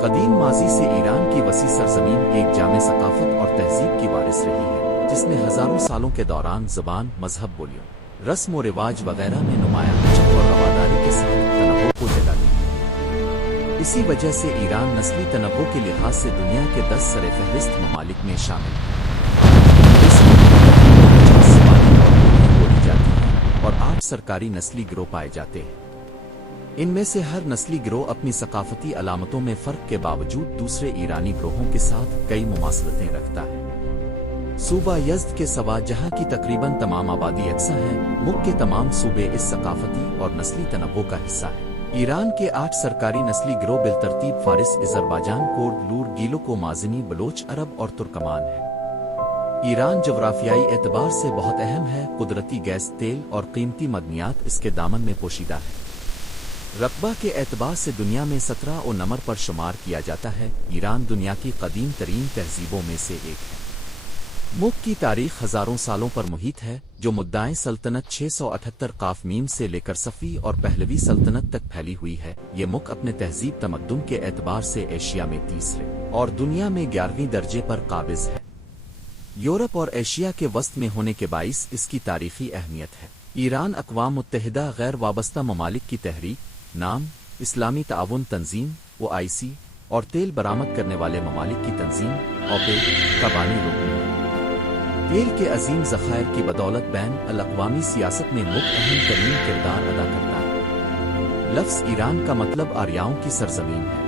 قدیم ماضی سے ایران کی وسیع سرزمین ایک جامع ثقافت اور تہذیب کی وارث رہی ہے، جس نے ہزاروں سالوں کے دوران زبان، مذہب، بولیوں، رسم و رواج وغیرہ میں نمایاں لچک اور رواداری کے ساتھ تنوع کو جگہ دی ہے۔ اسی وجہ سے ایران نسلی تنوع کے لحاظ سے دنیا کے 10 سر فہرست ممالک میں شامل ہے۔ اس میں 50 زبانیں اور بولیاں بولی جاتی ہیں اور 8 سرکاری نسلی گروہ پائے جاتے ہیں۔ ان میں سے ہر نسلی گروہ اپنی ثقافتی علامتوں میں فرق کے باوجود دوسرے ایرانی گروہوں کے ساتھ کئی مماثلتیں رکھتا ہے۔ صوبہ یزد کے سوا جہاں کی تقریباً تمام آبادی یکساں ہے، ملک کے تمام صوبے اس ثقافتی اور نسلی تنوع کا حصہ ہیں۔ ایران کے 8 سرکاری نسلی گروہ بالترتیب فارس، آذربائیجان، کرد، لور، گیلوک و مازنی، بلوچ، عرب اور ترکمان ہے۔ ایران جغرافیائی اعتبار سے بہت اہم ہے، قدرتی گیس، تیل اور قیمتی معدنیات اس کے دامن میں پوشیدہ ہے۔ رقبہ کے اعتبار سے دنیا میں 17 نمبر پر شمار کیا جاتا ہے۔ ایران دنیا کی قدیم ترین تہذیبوں میں سے ایک ہے۔ ملک کی تاریخ ہزاروں سالوں پر محیط ہے، جو مدعائے سلطنت 678 قاف میم سے لے کر صفوی اور پہلوی سلطنت تک پھیلی ہوئی ہے۔ یہ ملک اپنے تہذیب تمدن کے اعتبار سے ایشیا میں تیسرے اور دنیا میں 11ویں درجے پر قابض ہے۔ یورپ اور ایشیا کے وسط میں ہونے کے باعث اس کی تاریخی اہمیت ہے۔ ایران اقوام متحدہ غیر وابستہ ممالک کی تحریک، نام، اسلامی تعاون تنظیم OIC اور تیل برآمد کرنے والے ممالک کی تنظیم OPEC کا بانی رکن ہے۔ تیل کے عظیم ذخائر کی بدولت بین الاقوامی سیاست میں ملک اہم ترین کردار ادا کرتا ہے۔ لفظ ایران کا مطلب آریاؤں کی سرزمین ہے۔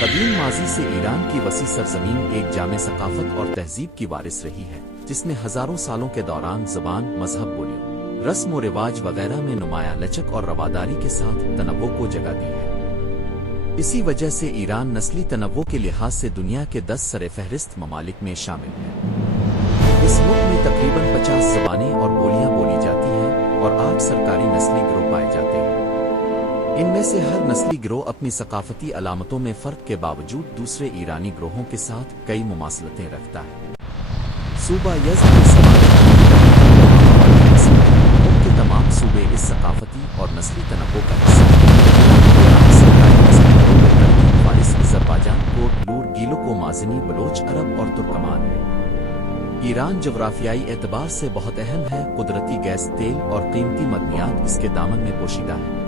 قدیم ماضی سے ایران کی وسیع سرزمین ایک جامع ثقافت اور تہذیب کی وارث رہی ہے، جس نے ہزاروں سالوں کے دوران زبان، مذہب، بولیوں، رسم و رواج وغیرہ میں نمایاں لچک اور رواداری کے ساتھ تنوع کو جگہ دی ہے۔ اسی وجہ سے ایران نسلی تنوع کے لحاظ سے دنیا کے 10 سر فہرست ممالک میں شامل ہے۔ اس ملک میں تقریباً 50 زبانیں اور بولیاں بولی جاتی ہیں اور 8 سرکاری نسلی گروہ پائے جاتے ہیں۔ ان میں سے ہر نسلی گروہ اپنی ثقافتی علامتوں میں فرق کے باوجود دوسرے ایرانی گروہوں کے ساتھ کئی مماثلتیں رکھتا ہے۔ صوبہ یزد کے سوا ملک کے تمام صوبے اس ثقافتی اور نسلی تنوع کا حصہ ہیں۔ فارس، آذربائیجان، کرد، لور، گیلوک و مازنی، بلوچ، عرب اور ترکمان ہے۔ ایران جغرافیائی اعتبار سے بہت اہم ہے، قدرتی گیس، تیل اور قیمتی معدنیات اس کے دامن میں پوشیدہ ہے۔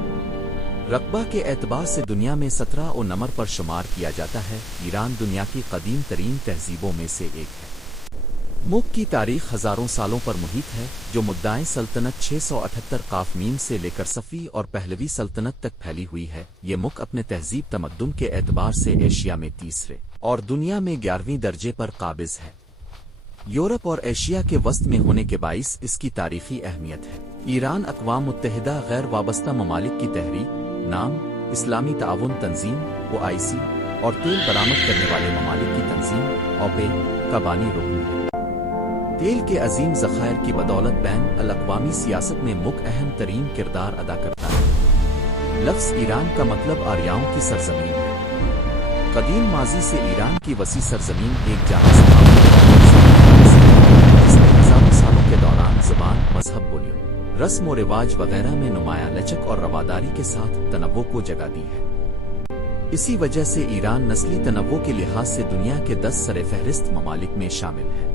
رقبہ کے اعتبار سے دنیا میں 17 نمبر پر شمار کیا جاتا ہے۔ ایران دنیا کی قدیم ترین تہذیبوں میں سے ایک ہے۔ ملک کی تاریخ ہزاروں سالوں پر محیط ہے، جو مدعائے سلطنت 678 قاف میم سے لے کر صفوی اور پہلوی سلطنت تک پھیلی ہوئی ہے۔ یہ ملک اپنے تہذیب تمدن کے اعتبار سے ایشیا میں تیسرے اور دنیا میں 11ویں درجے پر قابض ہے۔ یورپ اور ایشیا کے وسط میں ہونے کے باعث اس کی تاریخی اہمیت ہے۔ ایران اقوام متحدہ غیر وابستہ ممالک کی تحریک، نام، اسلامی تعاون تنظیم OIC اور تیل برآمد کرنے والے ممالک کی تنظیم OPEC کا بانی رکن ہے۔ تیل کے عظیم ذخائر کی بدولت بین الاقوامی سیاست میں ملک اہم ترین کردار ادا کرتا ہے۔ لفظ ایران کا مطلب آریاؤں کی سرزمین ہے۔ قدیم ماضی سے ایران کی وسیع سرزمین ایک جامع ثقافت اور جس نے ہزاروں سالوں کے دوران زبان، مذہب، بولیوں، رسم و رواج وغیرہ میں نمایاں لچک اور رواداری کے ساتھ تنوع کو جگہ دی ہے۔ اسی وجہ سے ایران نسلی تنوع کے لحاظ سے دنیا کے 10 سر فہرست ممالک میں شامل ہے۔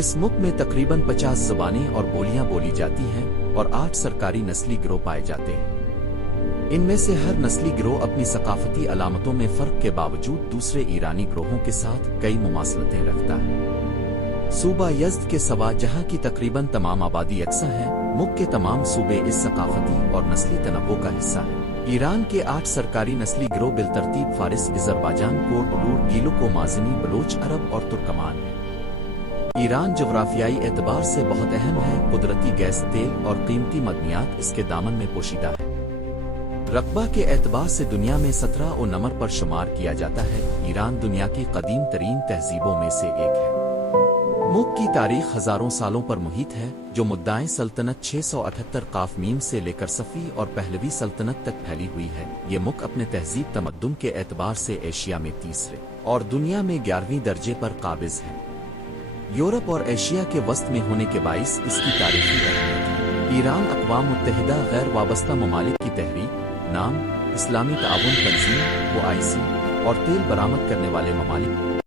اس ملک میں تقریباً 50 زبانیں اور بولیاں بولی جاتی ہیں اور 8 سرکاری نسلی گروہ پائے جاتے ہیں۔ ان میں سے ہر نسلی گروہ اپنی ثقافتی علامتوں میں فرق کے باوجود دوسرے ایرانی گروہوں کے ساتھ کئی مماثلتیں رکھتا ہے۔ صوبہ یزد کے سوا جہاں کی تقریباً تمام آبادی یکساں ہے، ملک کے تمام صوبے اس ثقافتی اور نسلی تنوع کا حصہ ہیں۔ ایران کے 8 سرکاری نسلی گروہ بالترتیب فارس، آذربائیجان، کرد، لور، گیلوک و مازنی، بلوچ، عرب اور ترکمان ہے۔ ایران جغرافیائی اعتبار سے بہت اہم ہے، قدرتی گیس، تیل اور قیمتی معدنیات اس کے دامن میں پوشیدہ ہے۔ رقبہ کے اعتبار سے دنیا میں 17 نمبر پر شمار کیا جاتا ہے۔ ایران دنیا کی قدیم ترین تہذیبوں میں سے ایک ہے۔ ملک کی تاریخ ہزاروں سالوں پر محیط ہے، جو مدعائے سلطنت 678 قاف میم سے لے کر صفوی اور پہلوی سلطنت تک پھیلی ہوئی ہے۔ یہ ملک اپنے تہذیب تمدن کے اعتبار سے ایشیا میں تیسرے اور دنیا میں 11ویں درجے پر قابض ہے۔ یورپ اور ایشیا کے وسط میں ہونے کے باعث اس کی تاریخی اہمیت ہے۔ ایران اقوام متحدہ غیر وابستہ ممالک کی تحریک، نام، اسلامی تعاون تنظیم OIC اور تیل برآمد کرنے والے ممالک